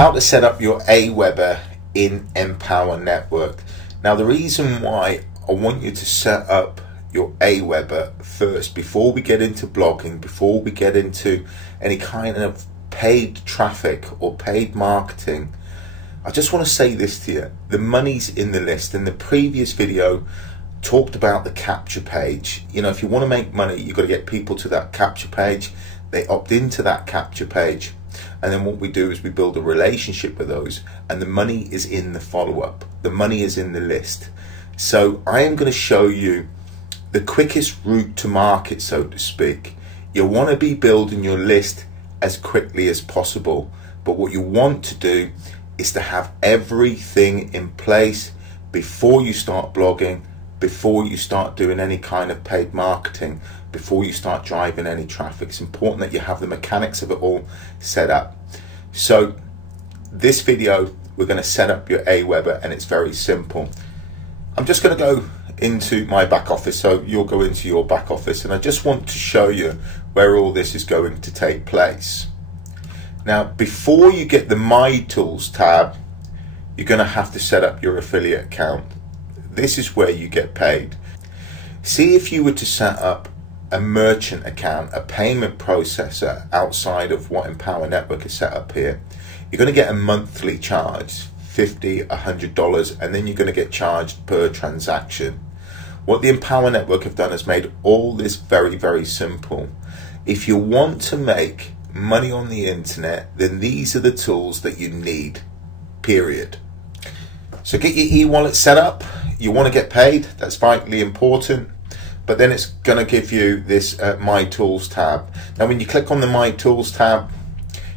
how to set up your Aweber in Empower Network. Now, the reason why I want you to set up your Aweber first, before we get into blogging, before we get into any kind of paid traffic or paid marketing, I just want to say this to you. The money's in the list. In the previous video, talked about the capture page. You know, if you want to make money, you've got to get people to that capture page. They opt into that capture page. And then what we do is we build a relationship with those, and the money is in the follow-up. The money is in the list. So I am going to show you the quickest route to market, so to speak. You want to be building your list as quickly as possible. But what you want to do is to have everything in place before you start blogging, before you start doing any kind of paid marketing, before you start driving any traffic. It's important that you have the mechanics of it all set up. So this video, we're going to set up your Aweber, and it's very simple. I'm just going to go into my back office, so you'll go into your back office, and I just want to show you where all this is going to take place. Now, before you get the My Tools tab, you're going to have to set up your affiliate account. This is where you get paid. See, if you were to set up a merchant account, a payment processor outside of what Empower Network is set up here, you're going to get a monthly charge, $50, $100, and then you're going to get charged per transaction. What the Empower Network have done is made all this very, very simple. If you want to make money on the internet, then these are the tools that you need, period. So get your e-wallet set up. You want to get paid, that's vitally important. But then it's going to give you this My Tools tab. Now, when you click on the My Tools tab,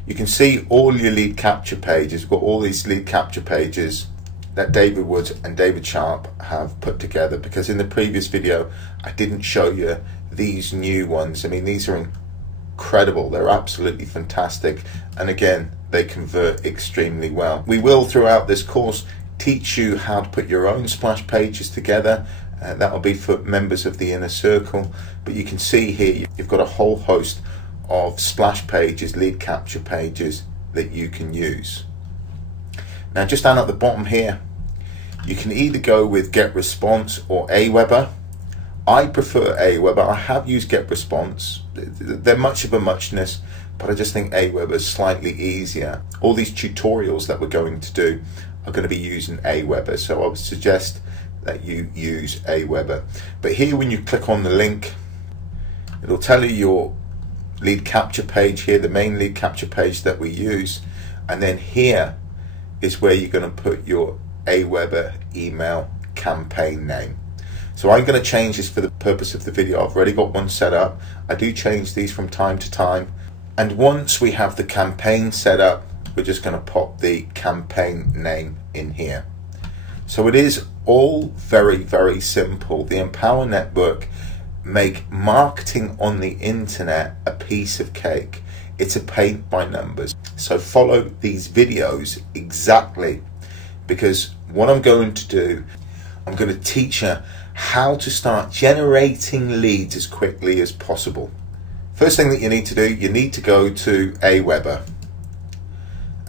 you can see all your lead capture pages. We've got all these lead capture pages that David Wood and David Sharp have put together, because in the previous video I didn't show you these new ones. I mean, these are incredible. They're absolutely fantastic, and again, they convert extremely well. We will, throughout this course, teach you how to put your own splash pages together. That will be for members of the inner circle, but you can see here you've got a whole host of splash pages, lead capture pages that you can use. Now, just down at the bottom here, you can either go with Get Response or Aweber. I prefer Aweber. I have used Get Response. They're much of a muchness, but I just think Aweber is slightly easier. All these tutorials that we're going to do are going to be using Aweber, so I would suggest that you use Aweber. But here, when you click on the link, it'll tell you your lead capture page here, the main lead capture page that we use, and then here is where you're going to put your Aweber email campaign name. So I'm going to change this for the purpose of the video. I've already got one set up. I do change these from time to time, and once we have the campaign set up, we're just going to pop the campaign name in here. So it is all very, very simple. The Empower Network make marketing on the internet a piece of cake. It's a paint by numbers. So follow these videos exactly, because what I'm going to do, I'm going to teach you how to start generating leads as quickly as possible. First thing that you need to do, you need to go to Aweber,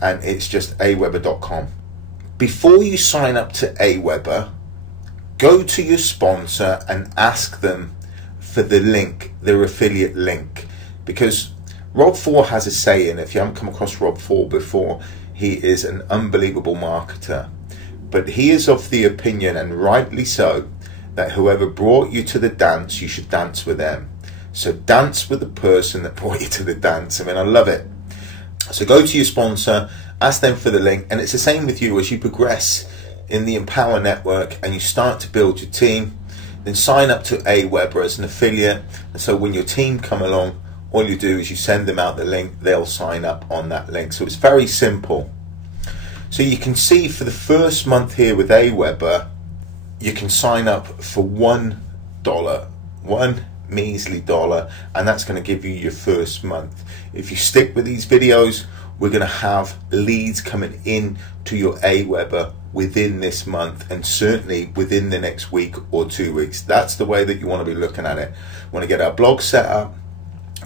and it's just aweber.com. Before you sign up to Aweber, go to your sponsor and ask them for the link, their affiliate link, because Rob 4 has a saying. If you haven't come across Rob 4 before, he is an unbelievable marketer, but he is of the opinion, and rightly so, that whoever brought you to the dance, you should dance with them. So dance with the person that brought you to the dance. I mean, I love it. So go to your sponsor, ask them for the link, and it's the same with you as you progress in the Empower Network and you start to build your team. Then sign up to Aweber as an affiliate, and so when your team come along, all you do is you send them out the link, they'll sign up on that link. So it's very simple. So you can see for the first month here with Aweber, you can sign up for $1, one measly dollar, and that's going to give you your first month. If you stick with these videos, we're going to have leads coming in to your Aweber within this month, and certainly within the next week or 2 weeks. That's the way that you want to be looking at it. We want to get our blog set up,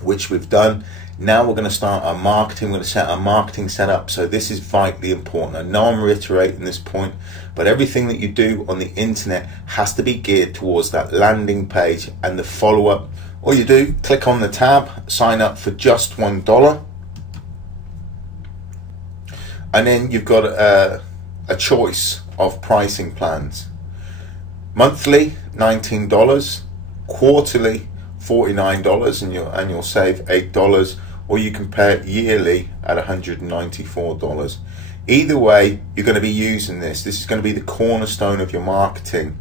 which we've done. Now we're going to start our marketing. We're going to set our marketing setup. So this is vitally important. I know I'm reiterating this point, but everything that you do on the internet has to be geared towards that landing page and the follow-up. All you do, click on the tab, sign up for just $1. And then you've got a choice of pricing plans. Monthly, $19, quarterly, $49, and you'll save $8, or you can pay it yearly at $194. Either way, you're going to be using this. This is going to be the cornerstone of your marketing.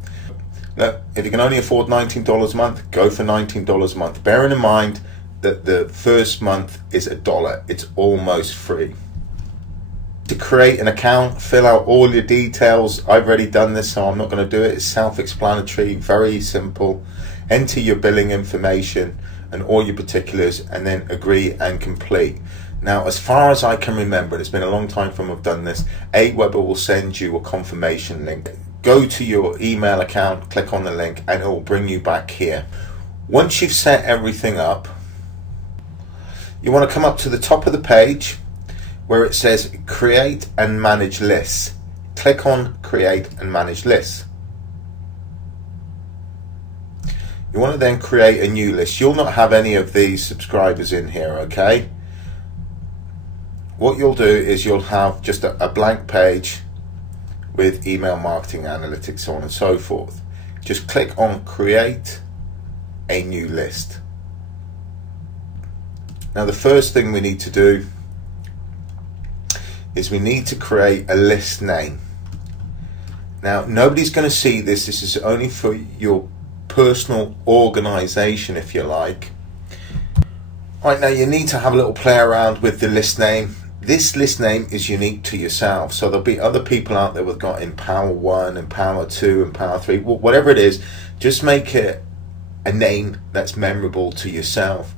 Look, if you can only afford $19 a month, go for $19 a month. Bearing in mind that the first month is $1. It's almost free. To create an account, fill out all your details. I've already done this, so I'm not going to do it. It's self-explanatory, very simple. Enter your billing information and all your particulars, and then agree and complete. Now, as far as I can remember, and it's been a long time from I've done this, Aweber will send you a confirmation link. Go to your email account, click on the link, and it will bring you back here. Once you've set everything up, you want to come up to the top of the page where it says create and manage lists. Click on create and manage lists. You want to then create a new list. You'll not have any of these subscribers in here, okay? What you'll do is you'll have just a blank page with email marketing analytics, so on and so forth. Just click on create a new list. Now the first thing we need to do is we need to create a list name. Now nobody's going to see this. This is only for your personal organization, if you like. Right, now you need to have a little play around with the list name. This list name is unique to yourself, so there'll be other people out there who've got Empower 1, Empower 2, Empower 3, whatever it is. Just make it a name that's memorable to yourself.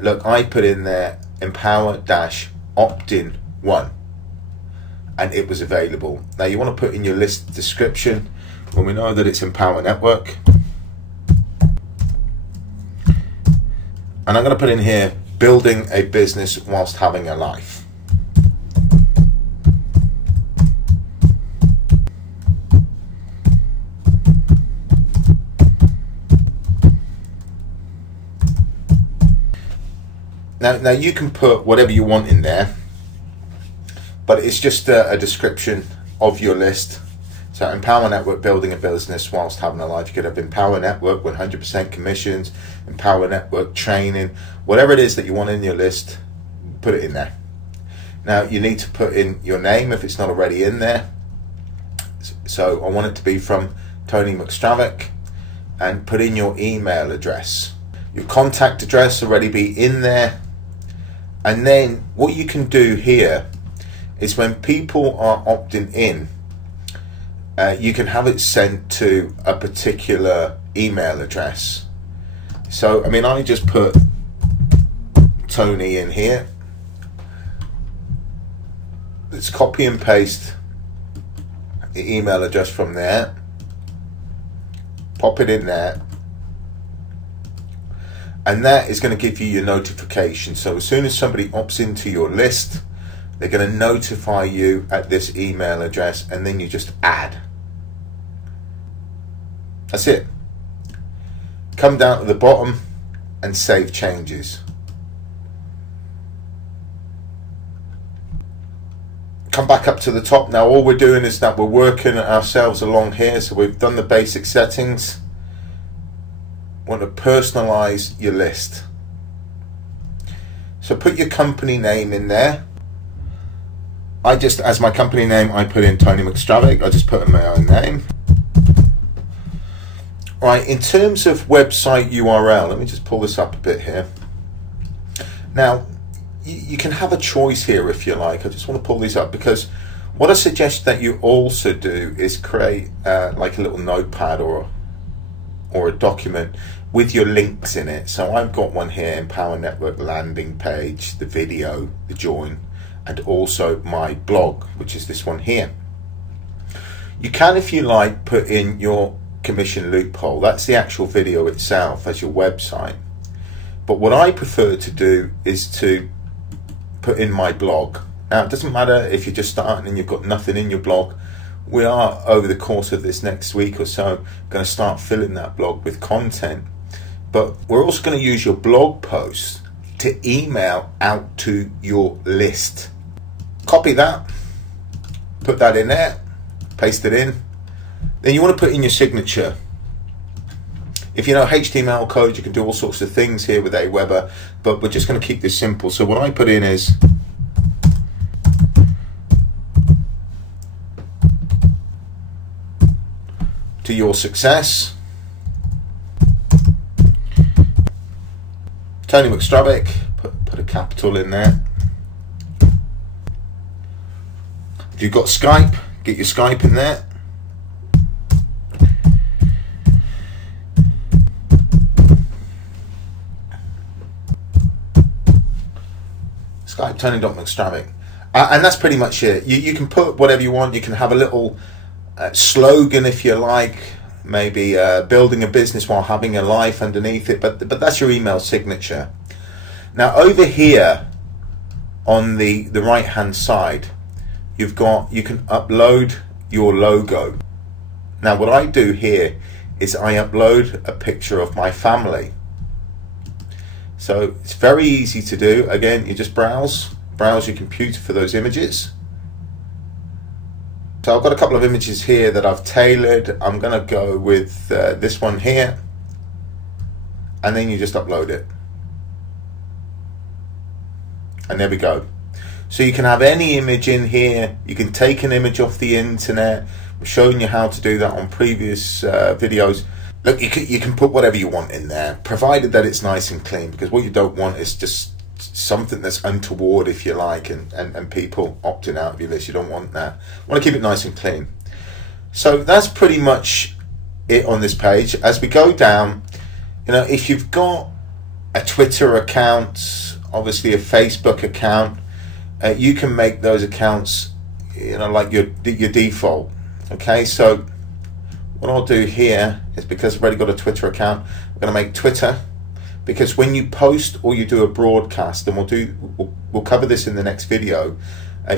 Look, I put in there Empower-Opt-in 1, and it was available. Now you want to put in your list description, when we know that it's Empower Network. And I'm going to put in here, building a business whilst having a life. Now you can put whatever you want in there, but it's just a description of your list. So Empower Network, building a business whilst having a life. You could have Empower Network, 100% commissions, Empower Network training, whatever it is that you want in your list, put it in there. Now you need to put in your name if it's not already in there. So I want it to be from Tony McStravick, and put in your email address. Your contact address already be in there. And then what you can do here is when people are opting in, you can have it sent to a particular email address. So I mean, I just put Tony in here. Let's copy and paste the email address from there, pop it in there, and that is going to give you your notification. So as soon as somebody opts into your list, they're going to notify you at this email address, and then you just add. That's it. Come down to the bottom and save changes. Come back up to the top. Now all we're doing is that we're working ourselves along here. So we've done the basic settings. Want to personalize your list. So put your company name in there. I just, as my company name, I put in Tony McStravick. I just put in my own name. Right, in terms of website URL, let me just pull this up a bit here. Now, you can have a choice here if you like. I just want to pull these up because what I suggest that you also do is create like a little notepad or a document with your links in it. So I've got one here, Empower Network landing page, the video, the join, and also my blog, which is this one here. You can, if you like, put in your commission loophole. That's the actual video itself as your website. But what I prefer to do is to put in my blog. Now, it doesn't matter if you're just starting and you've got nothing in your blog. We are, over the course of this next week or so, going to start filling that blog with content. But we're also going to use your blog posts to email out to your list. Copy that, put that in there, paste it in. Then you want to put in your signature. If you know HTML code, you can do all sorts of things here with Aweber, but we're just going to keep this simple. So what I put in is to your success, Tony McStravick, put a capital in there. If you've got Skype, get your Skype in there. Skype Tony.McStravick. And that's pretty much it. You can put whatever you want. You can have a little slogan if you like, maybe building a business while having a life underneath it, but that's your email signature. Now over here on the right hand side, you can upload your logo. Now what I do here is I upload a picture of my family. So it's very easy to do. Again, you just browse your computer for those images. So I've got a couple of images here that I've tailored. I'm going to go with this one here, and then you just upload it. And there we go. So you can have any image in here. You can take an image off the internet. I've shown you how to do that on previous videos. Look, you can put whatever you want in there, provided that it's nice and clean, because what you don't want is just something that's untoward, if you like, and people opting out of your list. You don't want that. You want to keep it nice and clean. So that's pretty much it on this page. As we go down, you know, if you've got a Twitter account, obviously a Facebook account, you can make those accounts, you know, like your default. Okay, so what I'll do here is, because I've already got a Twitter account, I'm going to make Twitter, because when you post or you do a broadcast, and we'll cover this in the next video,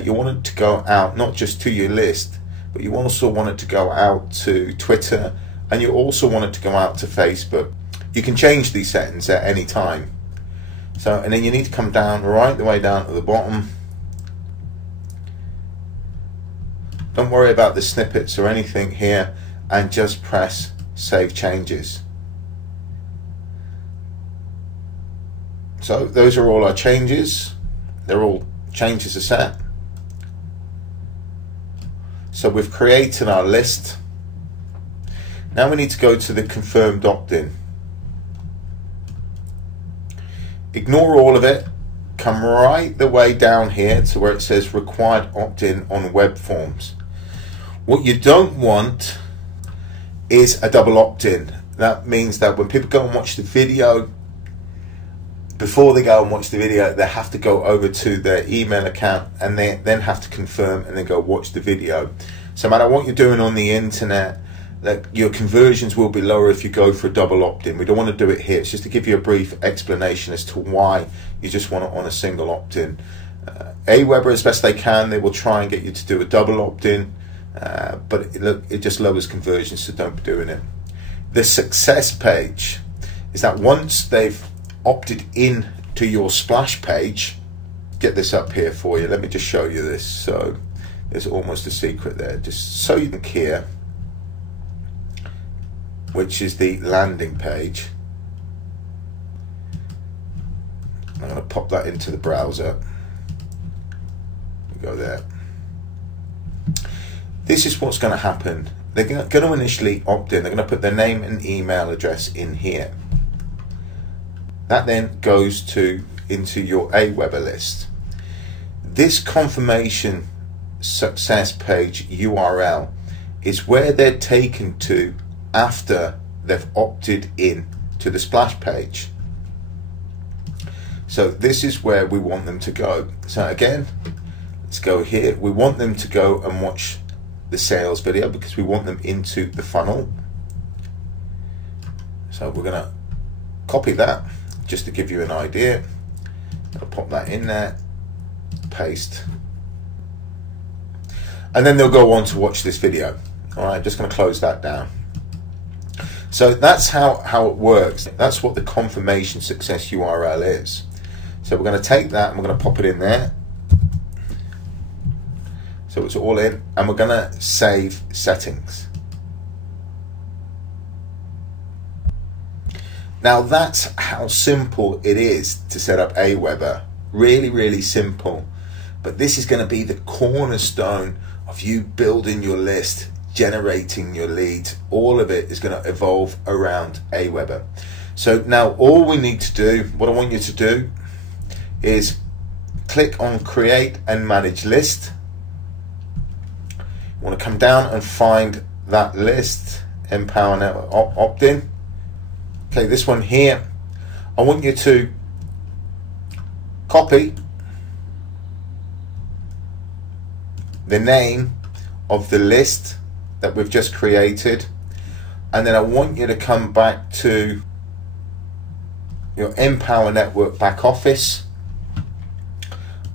you want it to go out not just to your list, but you also want it to go out to Twitter, and you also want it to go out to Facebook. You can change these settings at any time. So, and then you need to come down, right the way down to the bottom. Don't worry about the snippets or anything here, and just press Save Changes. So those are all our changes. They're all changes are set. So we've created our list. Now we need to go to the confirmed opt-in. Ignore all of it. Come right the way down here to where it says required opt-in on web forms. What you don't want is a double opt-in. That means that when people go and watch the video, before they go and watch the video, they have to go over to their email account, and they then have to confirm and then go watch the video. So no matter what you're doing on the internet, that your conversions will be lower if you go for a double opt-in. We don't want to do it here. It's just to give you a brief explanation as to why you just want it on a single opt-in. Aweber, as best they can, they will try and get you to do a double opt-in, but it just lowers conversions, so don't be doing it. The success page is that once they've opted in to your splash page, get this up here for you. Let me just show you this. So there's almost a secret there, just so you can hear, which is the landing page. I'm going to pop that into the browser. We go there. This is what's going to happen. They're going to initially opt in. They're going to put their name and email address in here. That then goes into your Aweber list. This confirmation success page URL is where they're taken to after they've opted in to the splash page. So this is where we want them to go. So again, let's go here. We want them to go and watch the sales video because we want them into the funnel. So we're going to copy that, just to give you an idea. I'll pop that in there, paste, and then they'll go on to watch this video. All right, I'm just going to close that down. So that's how it works. That's what the confirmation success URL is. So we're going to take that and we're going to pop it in there. So it's all in, and we're going to save settings. Now that's how simple it is to set up Aweber. Really, really simple. But this is going to be the cornerstone of you building your list, generating your leads. All of it is going to evolve around Aweber. So now all we need to do, what I want you to do, is click on create and manage list. You want to come down and find that list, Empower Network opt-in. Okay, this one here, I want you to copy the name of the list that we've just created, and then I want you to come back to your Empower Network back office.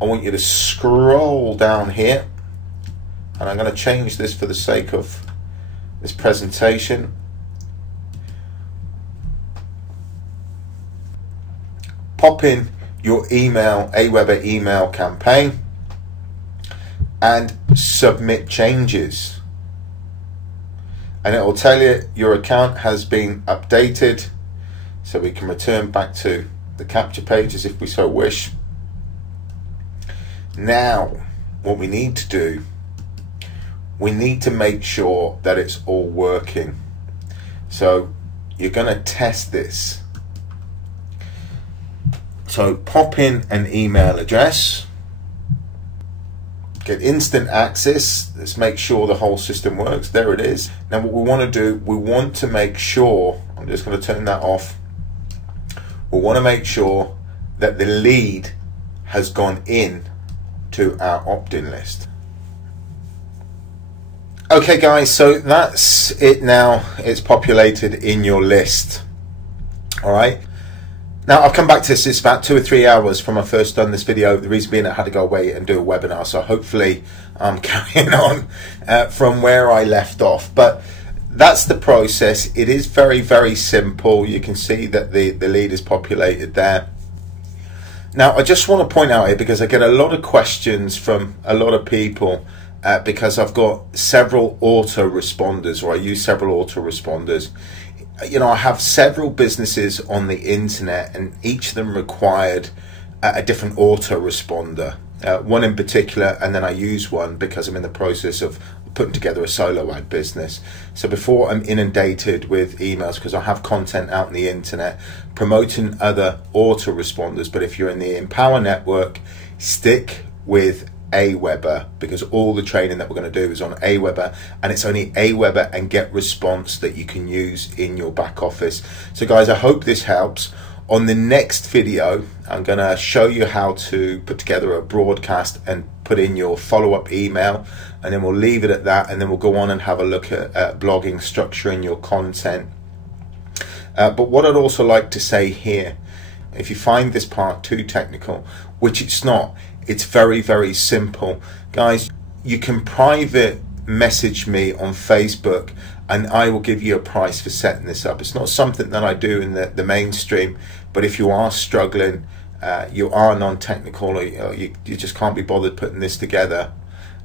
I want you to scroll down here, and I'm going to change this for the sake of this presentation. Pop in your email, Aweber email campaign, and submit changes. And it will tell you your account has been updated, so we can return back to the capture pages if we so wish. Now, what we need to do, we need to make sure that it's all working. So you're going to test this. So pop in an email address, get instant access. Let's make sure the whole system works. There it is. Now what we want to do, we want to make sure, I'm just going to turn that off. We want to make sure that the lead has gone in to our opt-in list. Okay guys, so that's it now. It's populated in your list. All right. Now I've come back to this, it's about 2 or 3 hours from I first done this video. The reason being I had to go away and do a webinar, so hopefully I'm carrying on from where I left off. But that's the process. It is very, very simple. You can see that the lead is populated there. Now I just want to point out here, because I get a lot of questions from a lot of people, because I've got several autoresponders, or I use several autoresponders. You know, I have several businesses on the internet, and each of them required a different autoresponder, one in particular, and then I use one because I'm in the process of putting together a solo ad business. So before I'm inundated with emails, because I have content out on the internet promoting other autoresponders, but if you're in the Empower Network, stick with Aweber, because all the training that we're going to do is on Aweber, and it's only Aweber and Get Response that you can use in your back office. So guys, I hope this helps. On the next video, I'm going to show you how to put together a broadcast and put in your follow-up email, and then we'll leave it at that, and then we'll go on and have a look at blogging, structuring your content. But what I'd also like to say here, if you find this part too technical, which it's not, it's very, very simple. Guys, you can private message me on Facebook and I will give you a price for setting this up. It's not something that I do in the mainstream, but if you are struggling, you are non-technical, or you just can't be bothered putting this together,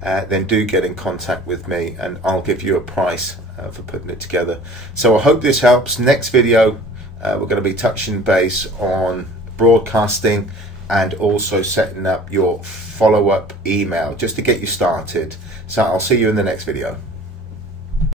then do get in contact with me and I'll give you a price for putting it together. So I hope this helps. Next video, we're going to be touching base on broadcasting and also setting up your follow-up email just to get you started. So I'll see you in the next video.